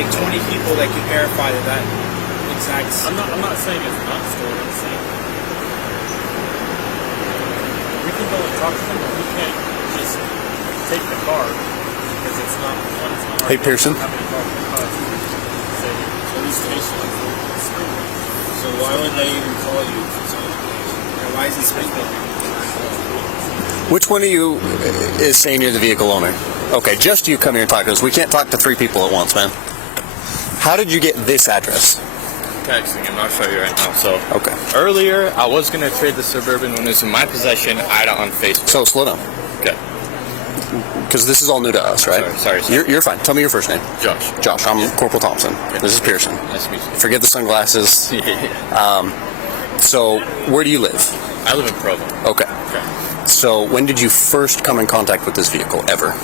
like 20 people that can verify that exact. I'm not saying it's not stolen. I'm saying we can go and talk to them, but we can't just take the car because it's not. Hey, Pearson. So why would they even call you? Why is he speaking? Which one of you is saying you're the vehicle owner? Okay, just you come here and talk to us. We can't talk to 3 people at once, man. How did you get this address? Texting him, I'll show you right now. So, okay. Earlier, I was going to trade the Suburban when it was in my possession. I had it on Facebook. So, slow down. Okay. Because this is all new to us, right? Sorry. You're fine. Tell me your first name. Josh. Josh, I'm Corporal Thompson. Okay. This is Pearson. Nice to meet you. Forget the sunglasses. Yeah. So, where do you live? I live in Provo. Okay. Okay. So, when did you first come in contact with this vehicle, ever?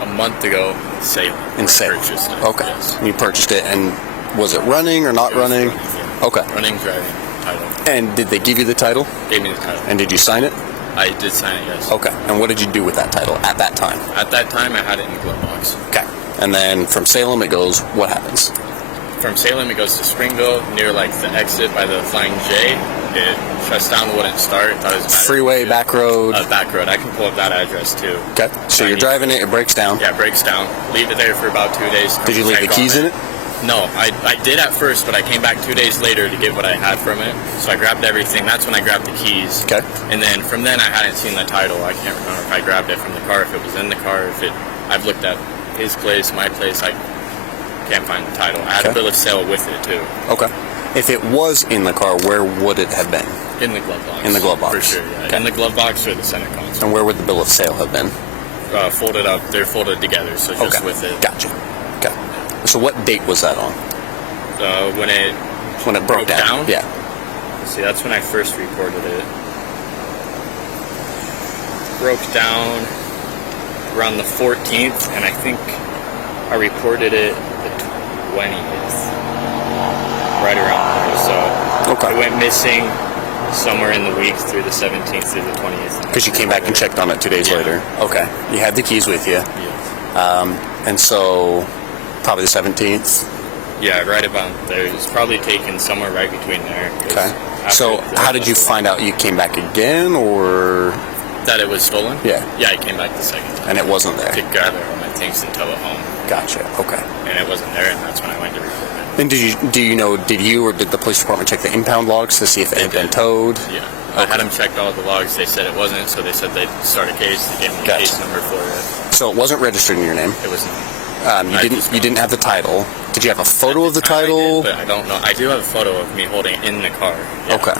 A month ago, Salem. In Salem. Purchased it. Okay. Yes. You purchased it, and was it running or not running? Okay. Running, driving, title. And did they give you the title? Gave me the title. And did you sign it? I did sign it, yes. Okay. And what did you do with that title at that time? At that time, I had it in the glove box. Okay. And then from Salem, it goes, what happens? From Salem, it goes to Springville, near like the exit by the Flying J. It shuts down, wouldn't start. Thought it was Freeway, back road? Back road. I can pull up that address too. Okay. So you're driving it, it breaks down? Yeah, it breaks down. Leave it there for about 2 days. Did you leave the keys in it? No, I did at first, but I came back 2 days later to get what I had from it. So I grabbed everything. That's when I grabbed the keys. Okay. And then from then, I hadn't seen the title. I can't remember if I grabbed it from the car, if it was in the car, if it. I've looked at his place, my place. I can't find the title. I had a bill of sale with it too. Okay. If it was in the car, where would it have been? In the glove box. In the glove box. For sure, yeah. Okay. In the glove box or the center console. And where would the bill of sale have been? Folded up. They're folded together, so just with it. Gotcha. Okay. So what date was that on? When it broke down? Yeah. See, that's when I first reported it. Broke down around the 14th, and I think I reported it the 20th. Right around there, so okay. It went missing somewhere in the week through the 17th through the 20th. Because you came back and checked on it 2 days later. Okay. You had the keys with you. Yeah. And so probably the 17th? Yeah, right about there. It's probably taken somewhere right between there. Okay. So how did you find out you came back again, or? That it was stolen? Yeah. Yeah, I came back the second time. And it wasn't there? To gather all my things and tow it home. Gotcha. Okay. And it wasn't there, and that's when I went to report it. And did you or did the police department check the impound logs to see if it had been towed? Yeah. I had them check all the logs. They said it wasn't, so they said they'd start a case. They gave me a case number for it. So it wasn't registered in your name? It was not. You didn't have the title. Did you have a photo of the title? But I don't know. I do have a photo of me holding it in the car. Yeah. Okay.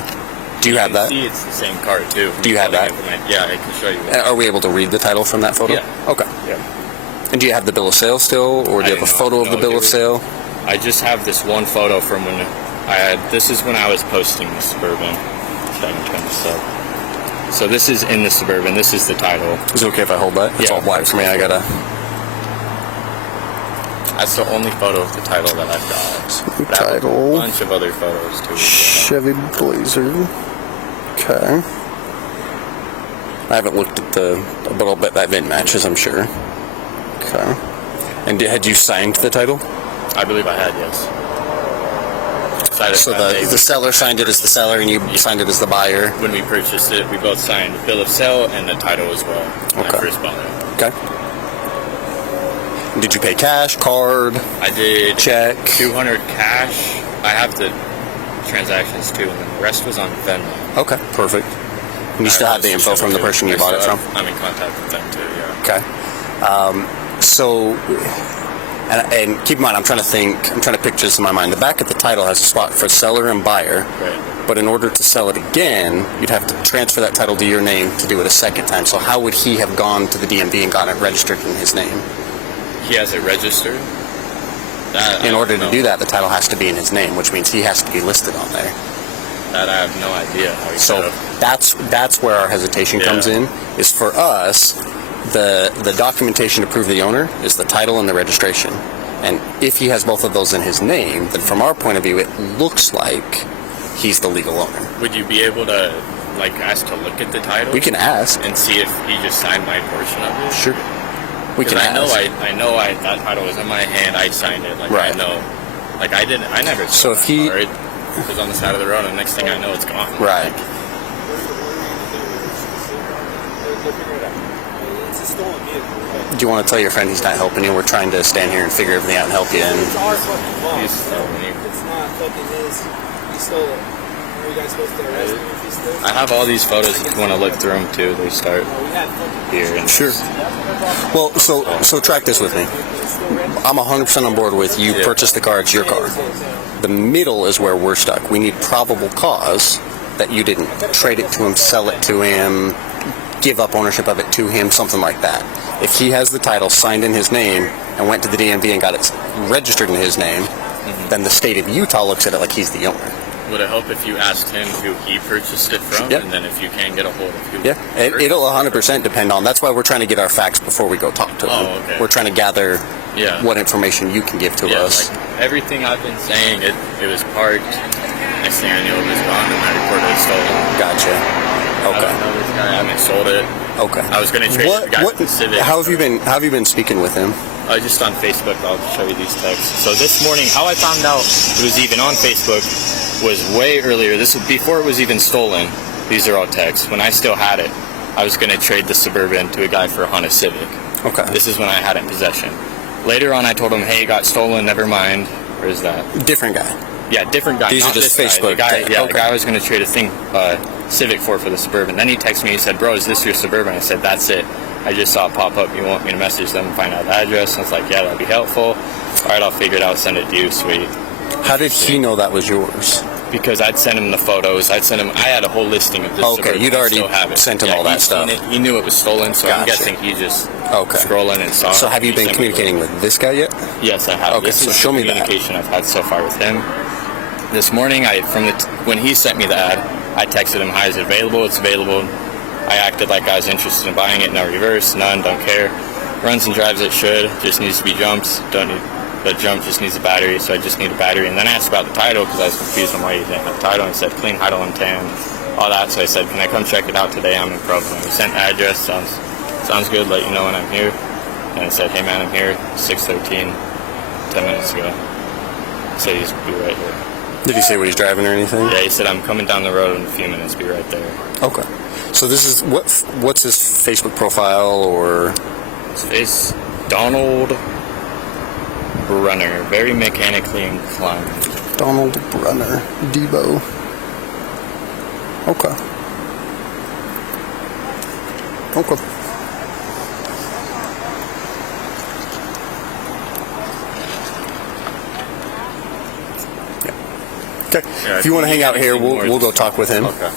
Do you have that? See, it's the same car too. Do you have that? Yeah, I can show you. Are we able to read the title from that photo? Yeah. Okay. Yeah. And do you have the bill of sale still, or do you have a photo of the bill of sale? I just have this one photo from when this is when I was posting the Suburban. So this is in the Suburban. This is the title. Is it okay if I hold that? It's all black for me. I gotta. That's the only photo of the title that I've got. Title. I have a bunch of other photos too. Chevy Blazer. Okay. I haven't looked at but I'll bet that VIN matches, I'm sure. Okay. And had you signed the title? I believe I had, yes. So the seller signed it as the seller, and you signed it as the buyer? When we purchased it, we both signed the bill of sale and the title as well when I first bought it. Okay. Did you pay cash, card? I did. Check? $200 cash. I have the transactions too, and the rest was on Venmo. Okay, perfect. And you still have the info from the person you bought it from? I'm in contact with them too, yeah. Okay. And keep in mind, I'm trying to picture this in my mind. The back of the title has a spot for seller and buyer. Right. But in order to sell it again, you'd have to transfer that title to your name to do it a second time. So how would he have gone to the DMV and gotten it registered in his name? He has it registered? In order to do that, the title has to be in his name, which means he has to be listed on there. That I have no idea how he So that's where our hesitation comes in, is for us, the documentation to prove the owner is the title and the registration. And if he has both of those in his name, then from our point of view, it looks like he's the legal owner. Would you be able to, ask to look at the title? We can ask. And see if he just signed my portion of it? Sure. We can I know ask. that title was in my hand. I signed it. Like Right. I know. Like I didn't. I never. So if he- it was on the side of the road, and the next thing I know, it's gone. Right. It's a stolen vehicle. Do you want to tell your friend he's not helping you? We're trying to stand here and figure everything out and help you. It's And our fucking fault. He's stolen it. It's not fucking his. He stole it. Are you guys supposed to arrest him if he stole it? I have all these photos. If you want to look through them too, they start No, we had fucking. here. And sure. Well, so track this with me. I'm 100% on board with you. Yeah. Purchase the car. It's your car. The middle is where we're stuck. We need probable cause that you didn't trade it to him, sell it to him, give up ownership of it to him, something like that. If he has the title signed in his name and went to the DMV and got it registered in his name, then the state of Utah looks at it like he's the owner. would it help if you asked him who he purchased it from? Yep. And then if you can get a hold of who? Yeah, it'll 100% depend on. That's why we're trying to get our facts before we go talk to him. Oh, okay. We're trying to gather Yeah. what information you can give to Yeah, us. like everything I've been saying, it was parked. Next thing I knew, it was gone, and I reported it stolen. Gotcha. I Okay. don't know this guy. I haven't sold it. Okay. I was going to trade the guy for the Civic. How have you been speaking with him? Just on Facebook. I'll show you these texts. So this morning, how I found out it was even on Facebook was way earlier. This was before it was even stolen. These are all texts. When I still had it, I was going to trade the Suburban to a guy for a Honda Civic. Okay. This is when I had it in possession. Later on, I told him, hey, it got stolen, never mind. Where is that? Different guy. Yeah, different guy. These not are just this Facebook guy. The guy, texts. yeah, Okay. the guy I was going to trade a Civic for the Suburban. Then he texted me, he said, bro, is this your Suburban? I said, that's it. I just saw it pop up. You want me to message them and find out the address? And I was like, yeah, that'd be helpful. All right, I'll figure it out, send it to you, sweet. How did he know that was yours? Because I'd send him the photos. I had a whole listing of this Okay, Suburban. you'd I already still have it. sent him all that he's stuff. seen it. He knew it was stolen, so I'm Gotcha. guessing he just Okay. scrolling and saw it. So have you He been sent me communicating with this guy yet? Yes, I have. Okay, This so is show me the that. communication I've had so far with him. This morning, when he sent me the ad, I texted him, hi, is it available? It's available. I acted like I was interested in buying it. No reverse, none, don't care. Runs and drives it should, just needs to be jumps. Don't need the jump, just needs a battery, so I just need a battery. And then I asked about the title because I was confused on why you didn't have the title. And said clean title and tan, all that. So I said, can I come check it out today? I'm in Providence. He sent address, sounds good, let you know when I'm here. And I said, hey man, I'm here, 6:13, 10 minutes ago. So he's be right here. Did he say what he's driving or anything? Yeah, he said, I'm coming down the road in a few minutes, be right there. Okay. So this is what's his Facebook profile or? It's Donald Brunner, very mechanically inclined. Donald Brunner, Debo. Okay. Okay. Okay. Yeah, If you want to hang out here, anything more, we'll go just- talk with him. Okay.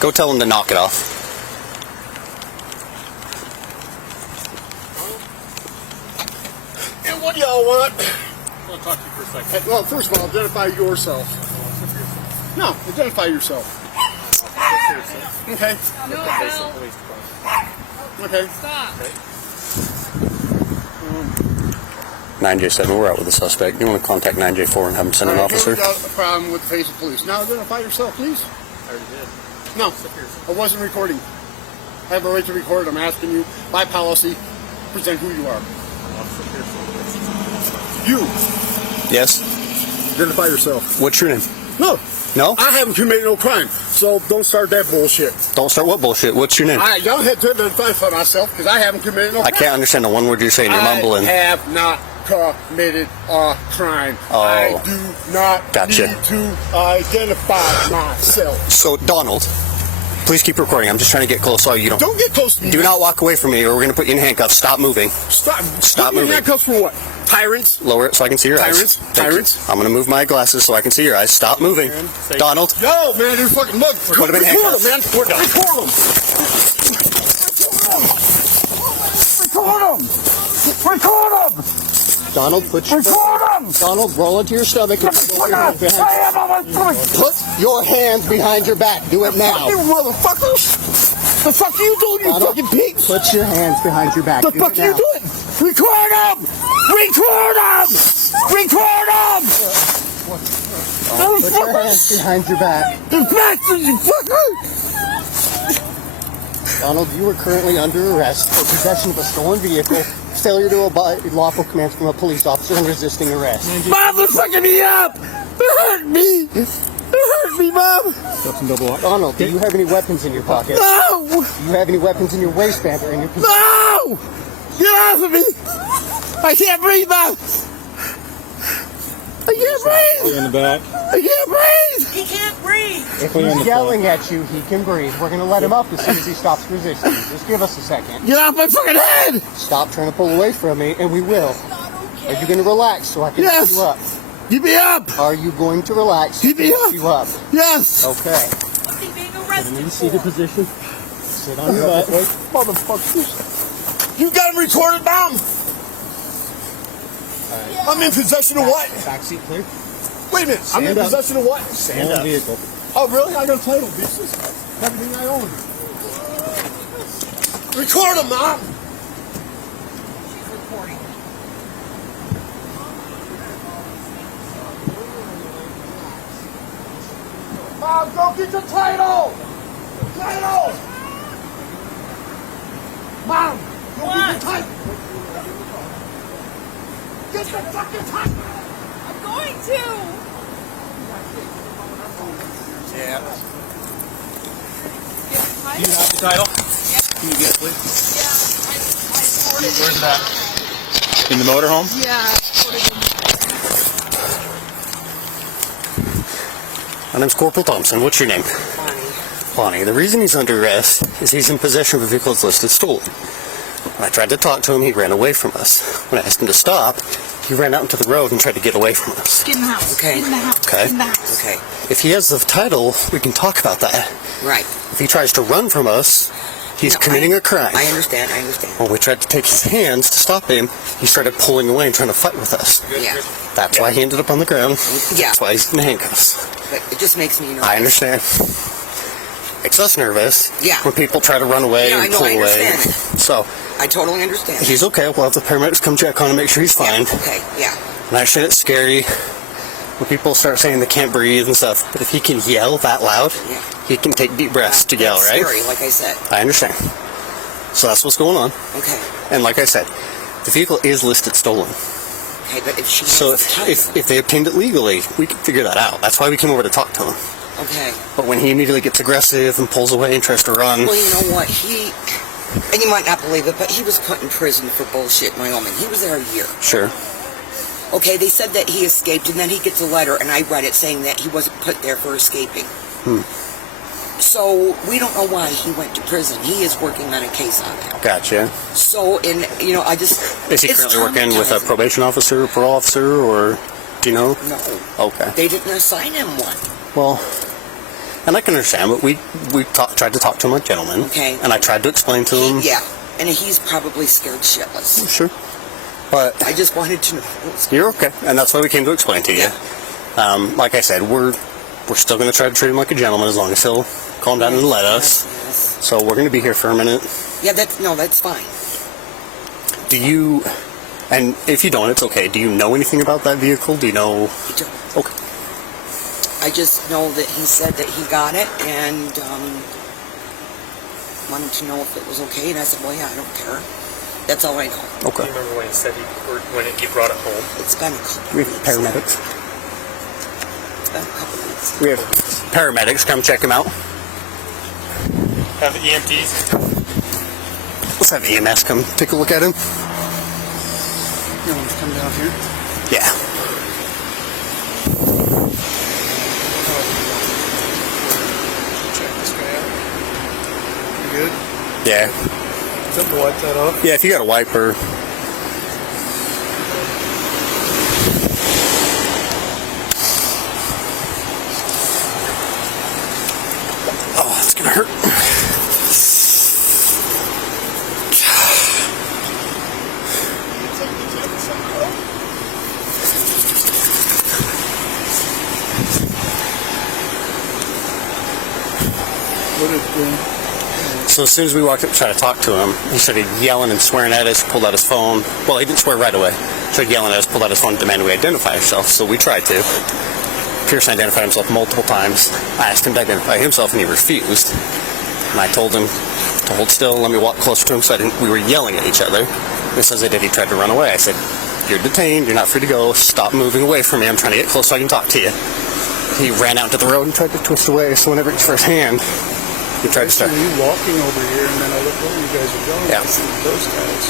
Go tell him to knock it off. And what do y'all want? I want to talk to you for a second. Well, first of all, identify yourself. No, identify yourself. Okay. No, Bill. Police department. Okay. Stop. 9J7, we're out with the suspect. You want to contact 9J4 and have him send an All right, officer? here's a problem with the face of police. Now identify yourself, please. I already did. No, I wasn't recording. I have a right to record. I'm asking you, by policy, present who you are. Officer Pearson. You, Yes? identify yourself. What's your name? No, No? I haven't committed no crime, so don't start that bullshit. Don't start what bullshit. What's your name? Y'all had to identify for myself because I haven't committed no I crime. can't understand the one word you're saying. You're mumbling. I have not committed a crime. Oh. I do not Gotcha. need to identify myself. So, Donald, please keep recording. I'm just trying to get close so you don't... Don't get close to me. Do man. not walk away from me or we're going to put you in handcuffs. Stop moving. Stop Stop Put me in moving. handcuffs for what? Tyrants? Lower it so I can see your eyes. Tyrants? Thank you. Tyrants? I'm going to move my glasses so I can see your eyes. Stop moving. Donald, Yo, man, you're fucking mug. Put him in Record handcuffs. him, man. Record him. Record him. Record him. Donald, put your... Record him. Donald, roll into your stomach. And Look out. I am on my stomach. put your hands behind your back. Do it now. You motherfuckers. The fuck are you doing, you Donald, fucking pig? Put your hands behind your back. The Do fuck it are you now. doing? Record him. Record him! Record him! Put your hands behind your back. The bastard, you fucker! Donald, you are currently under arrest for possession of a stolen vehicle, failure to obey lawful commands from a police officer, and resisting arrest. Motherfucking me up! It hurt me! It hurt me, Mom! Donald, do you have any weapons in your pocket? No! Do you have any weapons in your waistband or in your possession? No! Get off of me! I can't breathe, Mom! I can't breathe! In the back. I can't breathe! He can't breathe. If he's yelling at you, he can breathe. We're going to let him up as soon as he stops resisting. Just give us a second. Get off my fucking head! Stop trying to pull away from me, and we will. Are you going to relax so I can Yes. lift you up? Get me up! Are you going to relax so I Keep can me lift up. you up? Yes! Okay. What's he being In a arrested seated for? position. Sit on your butt. Motherfuckers. You got him recorded, Mom! I'm in possession of what? Backseat clear. Wait a minute, I'm in Stand up. possession of what? Stand up. Vehicle. Oh, really? I got a title, bitches. Everything I own. Record him, Mom! She's recording. Mom, go get your title! Title! Mom, go get your title! Get the fucking title! I'm going to. Yeah. Get the title? You have the title? Yeah. Can you get it, please? Yeah, I poured it Where's in. that? In the motorhome? Yeah, I poured it in. My name's Corporal Thompson. What's your name? Lonnie. The reason he's under arrest is he's in possession of a vehicle that's listed stolen. When I tried to talk to him, he ran away from us. When I asked him to stop, he ran out into the road and tried to get away from us. Get in the house. Okay. Get in the house. Okay. Get in the house. Okay, If he has the title, we can talk about that. right. If he tries to run from us, he's No, committing a crime. I understand. When we tried to take his hands to stop him, he started pulling away and trying to fight with us. Yeah, That's why he ended up on the ground. Yeah. That's why he's in handcuffs. but it just makes me nervous. I understand. Makes us nervous. Yeah. When people try to run away Yeah, I and know, pull I away. understand. So I totally understand. he's okay. We'll have the paramedics come check on him, make sure he's fine. Yeah, okay, yeah. And I understand it's scary when people start saying they can't breathe and stuff. But if he can yell that loud, Yeah. he can take deep breaths to yell, That's right? scary, like I said. I understand. So that's what's going on. Okay, And like I said, the vehicle is listed stolen. okay, but if she So has the title, if they obtained it legally, we can figure that out. That's why we came over to talk to him. okay. But when he immediately gets aggressive and pulls away and tries to run, Well, you know what? And you might not believe it, but he was put in prison for bullshit in Wyoming. He was there a year. sure. Okay, they said that he escaped, and then he gets a letter, and I read it saying that he wasn't put there for escaping. So we don't know why he went to prison. He is working on a case on that. Gotcha. So, and you know, I just Is he it's currently working with a traumatizing. probation officer, parole officer, or do you know? No, Okay. they didn't assign him one. Well, and I can understand, but we tried to talk to him like gentlemen. Okay. And I tried to explain to him. Yeah, and he's probably scared shitless. Sure. But I just wanted to know. you're okay, and that's why we came to explain to you. Like I said, we're still going to try to treat him like a gentleman as long as he'll calm down and let us. Yes. So we're going to be here for a minute. Yeah, that's fine. Do you, and if you don't, it's okay. Do you know anything about that vehicle? Do you know? I don't. Okay. I just know that he said that he got it and wanted to know if it was okay, and I said, well, yeah, I don't care. That's all I know. Okay. Do you remember when he said he brought it home? It's been a couple We of have weeks. paramedics. It's been a couple of weeks. We have paramedics come check him out. Have the EMTs? Let's have EMS come take a look at him. You want to come down here? Yeah. Check this guy out. You good? Yeah. Something to wipe that off. Yeah, if you got a wiper. Oh, it's gonna hurt. So as soon as we walked up to try to talk to him, he started yelling and swearing at us, pulled out his phone. Well, he didn't swear right away. Started yelling at us, pulled out his phone, demanded we identify ourselves. So we tried to. Pearson identified himself multiple times. I asked him to identify himself, and he refused. And I told him to hold still, let me walk closer to him, so we were yelling at each other. As soon as I did, he tried to run away. I said, "You're detained, you're not free to go, stop moving away from me, I'm trying to get close so I can talk to you." He ran out to the road and tried to twist away, so whenever it's for his hand, he tried to start. You walking over here, and then I look where you guys are going. Yeah. I see those guys.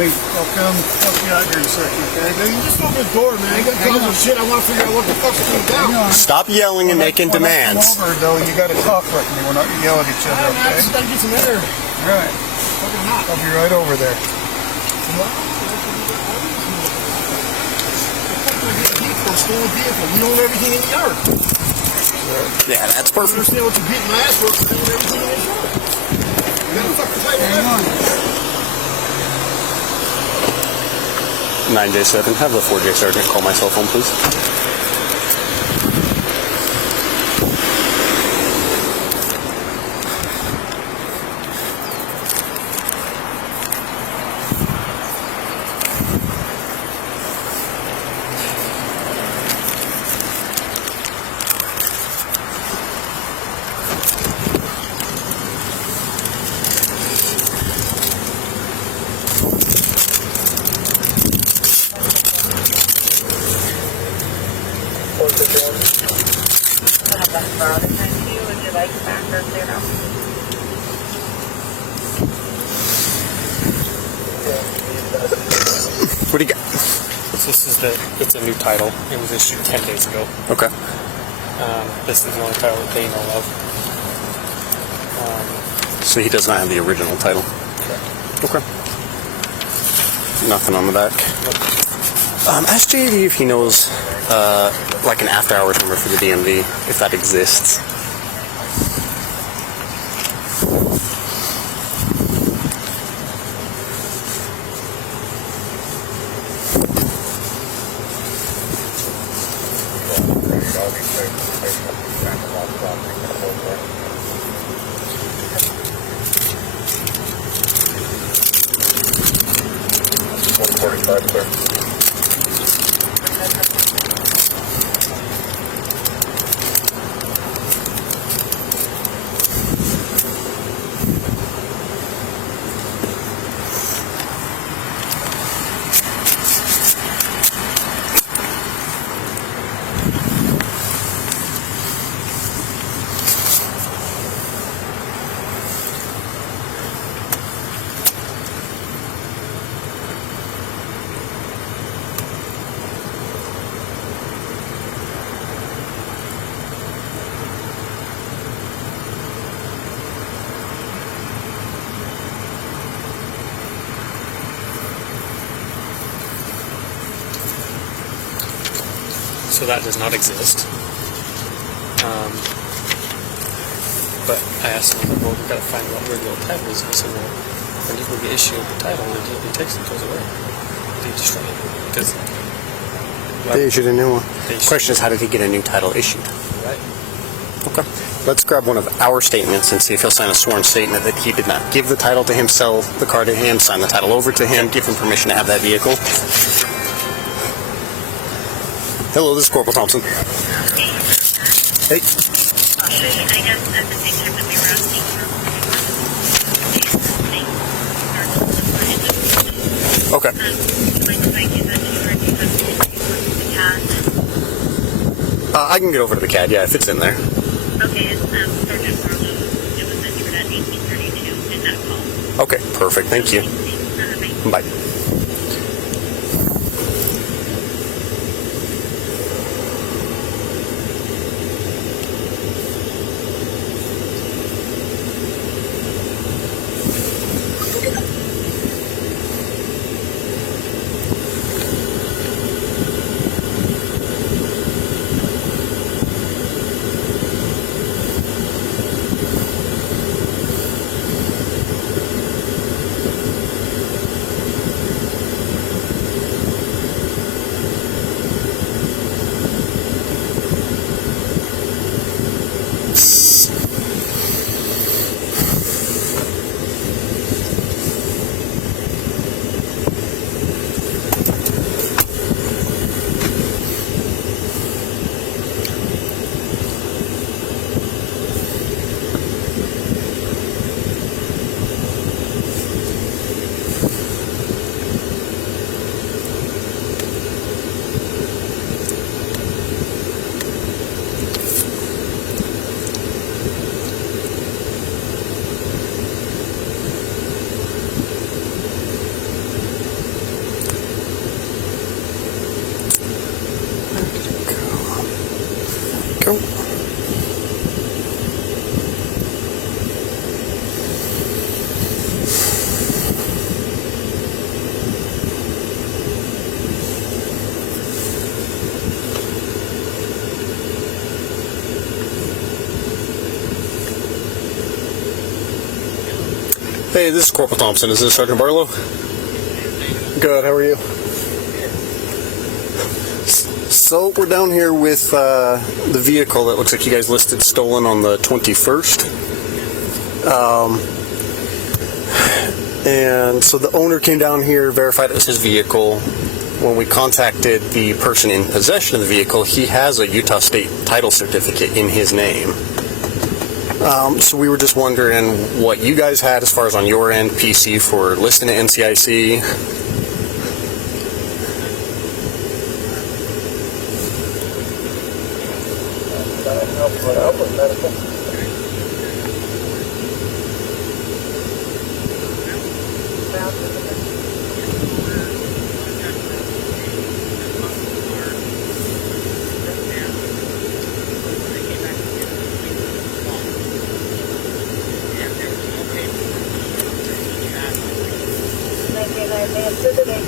I'll come help you out here in a second, okay? Then you just open the door, man. I got problems shit. I want to figure out what the fuck's going down. Stop yelling and making demands. Come over, though, you got to talk like me. We're not going to yell at each other, okay? I just got to get some air. All right. Fucking hot. I'll be right over there. Stolen vehicle. We own everything in the yard. Yeah, that's I perfect. understand what you're beating my ass for. I own everything in the yard. You got to fucking fight with that. 9J7, have the 4J sergeant call my cell phone, please. Would you like back or clear now? What do you got? This is it's a new title. It was issued 10 days ago. Okay. This is the only title that they know of. So he does not have the original title? Correct. Okay. Nothing on the back. Ask JD if he knows, like an after-hours number for the DMV, if that exists. So that does not exist. But I asked him, well, we've got to find out where the old title is. He said, well, when you get issued the title, the DMV takes it, goes away. They destroy it. Because They issued a new one. They issued- Question is, how did he get a new title issued? right? Okay. Let's grab one of our statements and see if he'll sign a sworn statement that he did not give the title to him, sell the car to him, sign the title over to him, give him permission to have that vehicle. Hello, this is Corporal Thompson. Hey. I guess at the same time that we were asking for Okay. mind if I give that to you or do you have to the CAD? I can get over to the CAD, yeah, if it's in there. Okay, it's Sergeant Marlowe. It was entered at 1832 in that call. Okay, perfect. Thank you. Bye. Hey, this is Corporal Thompson. Is this Sergeant Barlow? Good, how are you? So, we're down here with the vehicle that looks like you guys listed stolen on the 21st. And so the owner came down here, verified it was his vehicle. When we contacted the person in possession of the vehicle, he has a Utah State title certificate in his name. So we were just wondering what you guys had as far as on your end, PC, for listing to NCIC.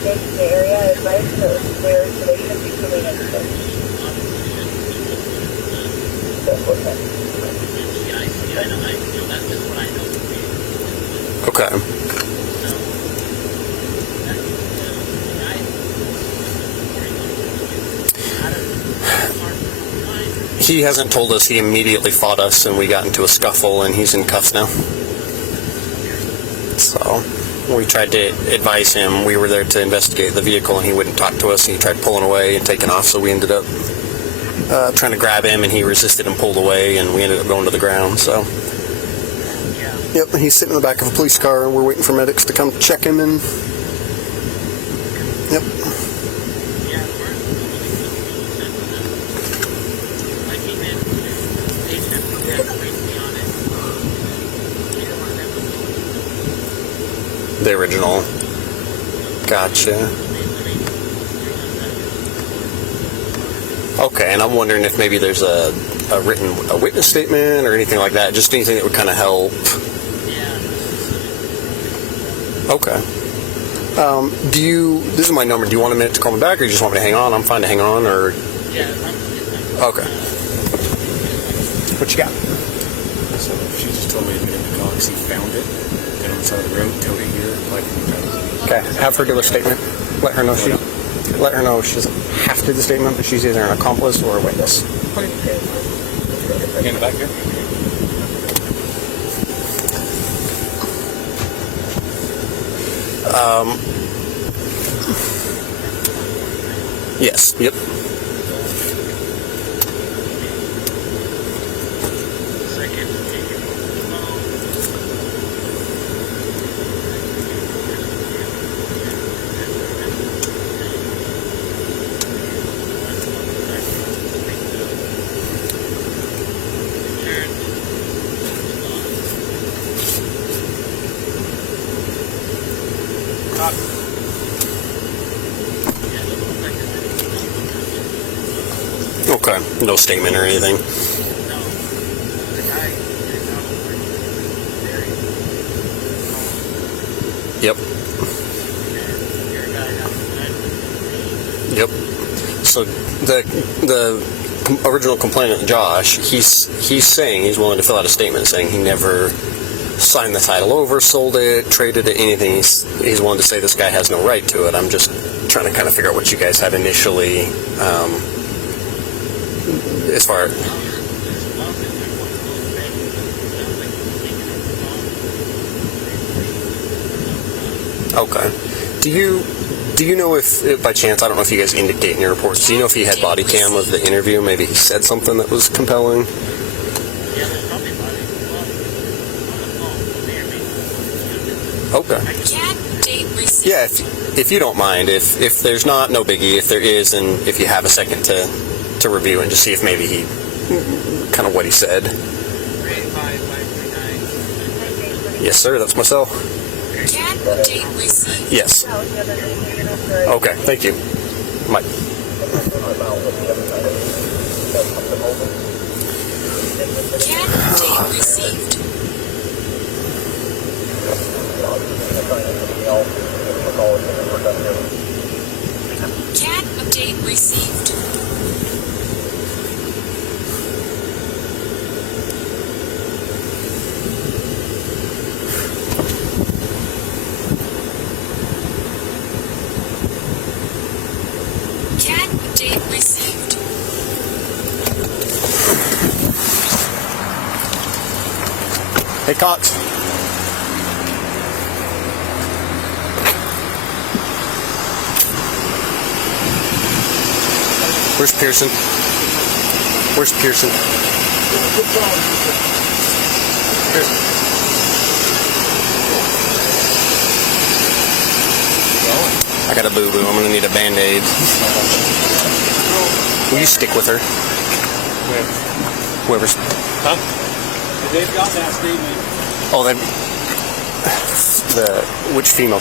The area is right there, so they should be coming in soon. Okay. He hasn't told us. He immediately fought us and we got into a scuffle and he's in cuffs now. So we tried to advise him. We were there to investigate the vehicle and he wouldn't talk to us. He tried pulling away and taking off, so we ended up trying to grab him and he resisted and pulled away and we ended up going to the ground. So yep, he's sitting in the back of a police car and we're waiting for medics to come check him. And yep. The original. Gotcha. Okay, and I'm wondering if maybe there's a witness statement or anything like that, just anything that would kind of help. Okay. This is my number, do you want a minute to call me back, or you just want me to hang on? I'm fine to hang on, or... Okay. What you got? So she just told me to get in the car because he found it. Got on the side of the road, towed it here, like... Okay, have her do a statement. Let her know she doesn't have to do the statement, but she's either an accomplice or a witness. In the back here. Yes. Yep. Okay, no statement or anything. Yep. Yep. So the original complainant, Josh, he's saying he's willing to fill out a statement saying he never signed the title over, sold it, traded it, anything. He's willing to say this guy has no right to it. I'm just trying to kind of figure out what you guys had initially, as far as... Okay. Do you know if by chance, I don't know if you guys indicate in your reports, do you know if he had body cam of the interview? Maybe he said something that was compelling? Okay. Yeah, if you don't mind, if there's not, no biggie. If there is, and if you have a second to review and just see if maybe he, kind of what he said. Yes, sir, that's my cell. Yes. Okay, thank you. Bye. Hey, Cox. Where's Pearson? Where's Pearson? Pearson. I got a boo-boo. I'm gonna need a Band-Aid. Will you stick with her? Whoever's... Huh? They've got that statement. Oh, then... Which female?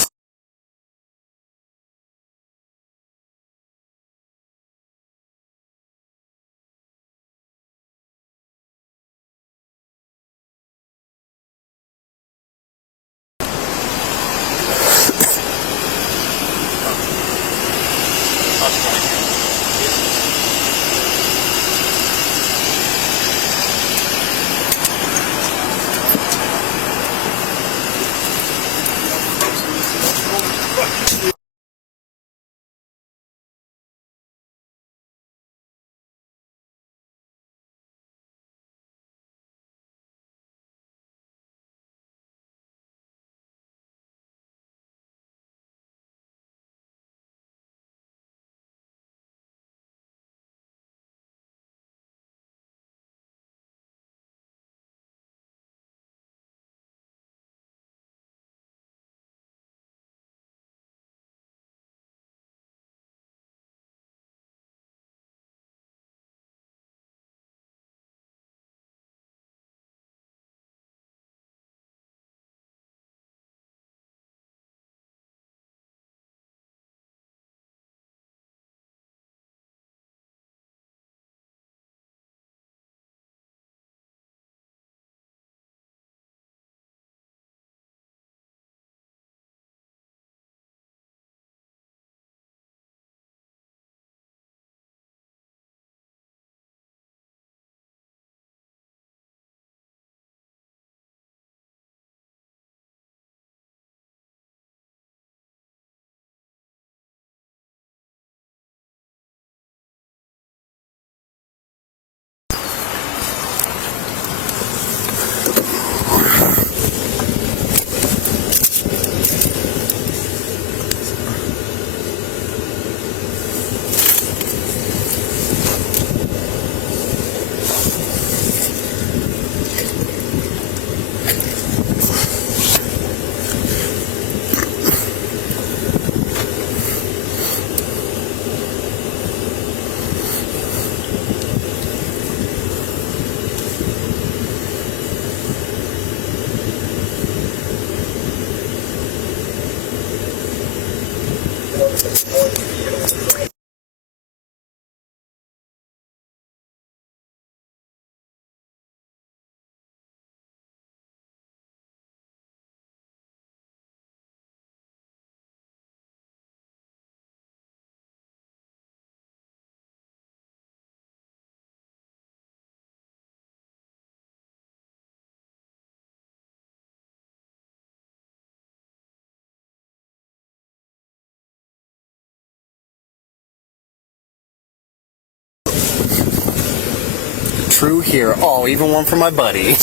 True here. Oh, even one for my buddy.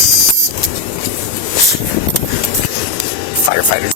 Firefighters.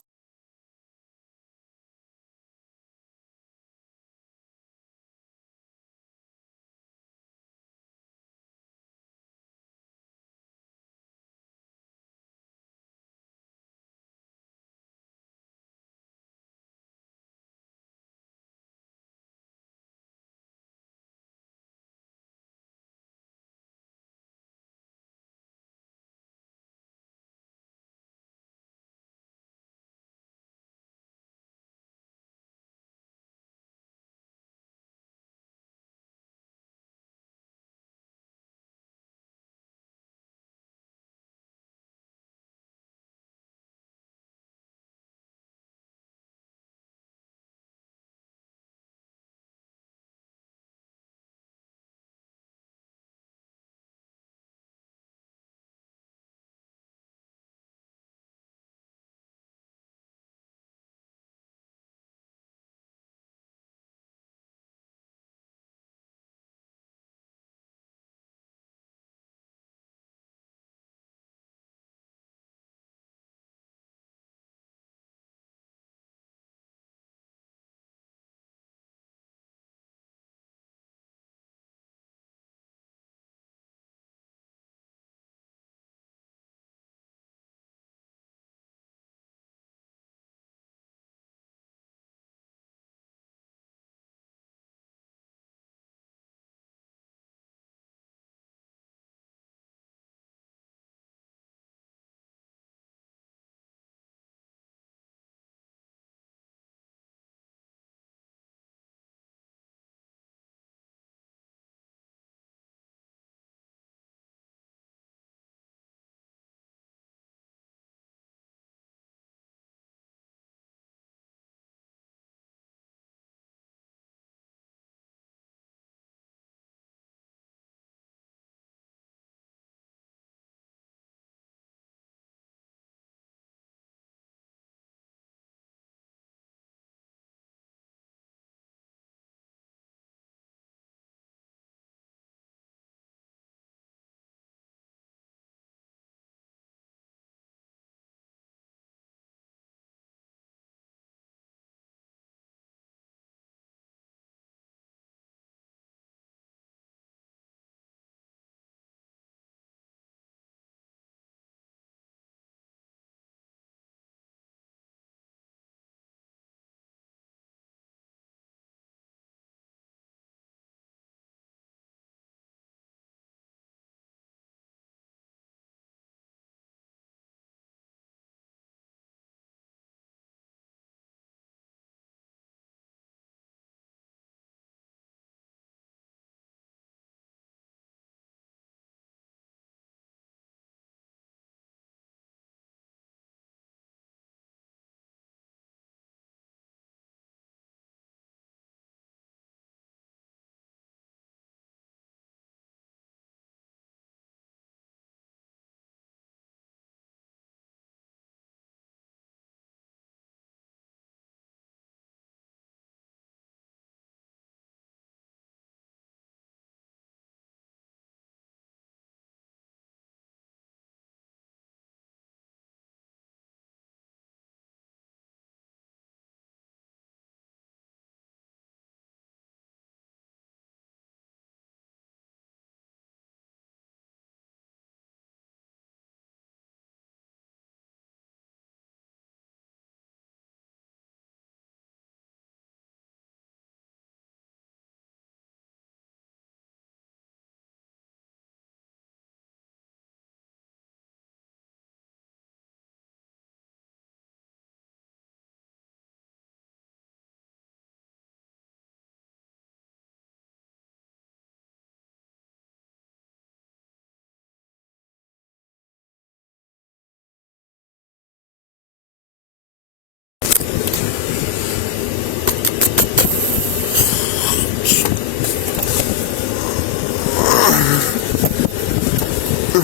What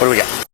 do we got?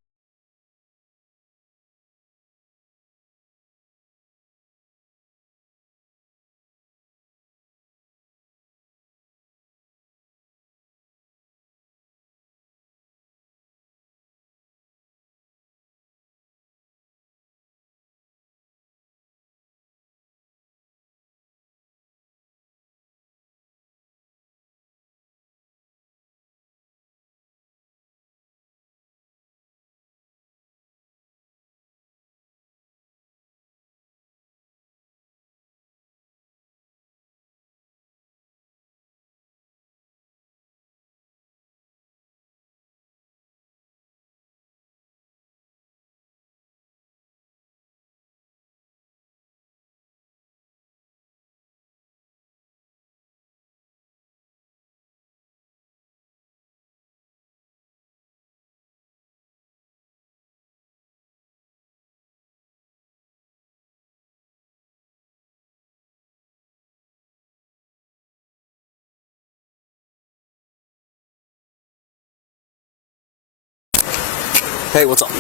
Hey, what's up?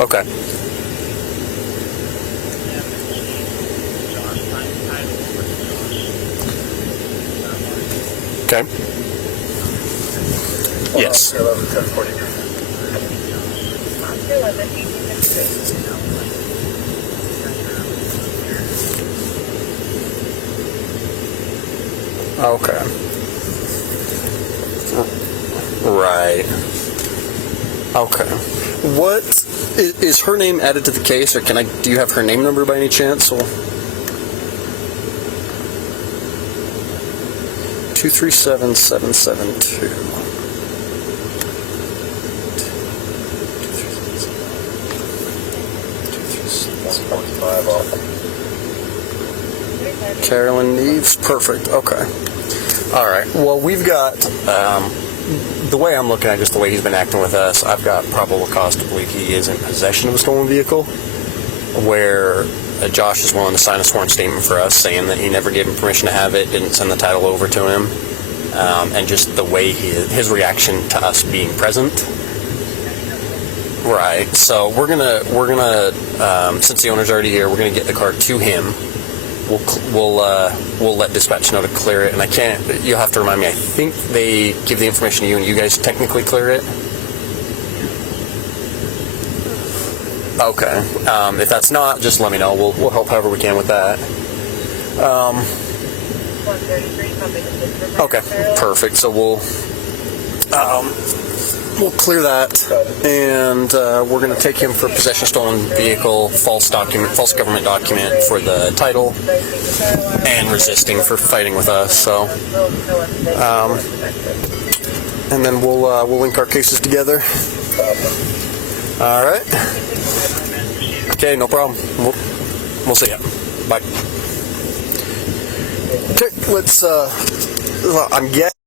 Okay. Okay. Yes. Okay. Right. Okay. What is her name added to the case, or do you have her name number by any chance? Or 237772. Carolyn Neves, perfect. Okay. All right. Well, we've got the way I'm looking at just the way he's been acting with us. I've got probable cause to believe he is in possession of a stolen vehicle, where Josh is willing to sign a sworn statement for us saying that he never gave him permission to have it, didn't send the title over to him, and just the way his reaction to us being present. Right. So we're gonna since the owner's already here, we're gonna get the car to him. We'll let dispatch know to clear it, and you'll have to remind me. I think they give the information to you, and you guys technically clear it. Okay. If that's not, just let me know. We'll help however we can with that. Okay. Perfect. So we'll clear that, and we're going to take him for possession of stolen vehicle, false government document for the title, and resisting for fighting with us. So, and then we'll link our cases together. All right. Okay, no problem. We'll see ya. Bye. Okay, let's. I'm getting.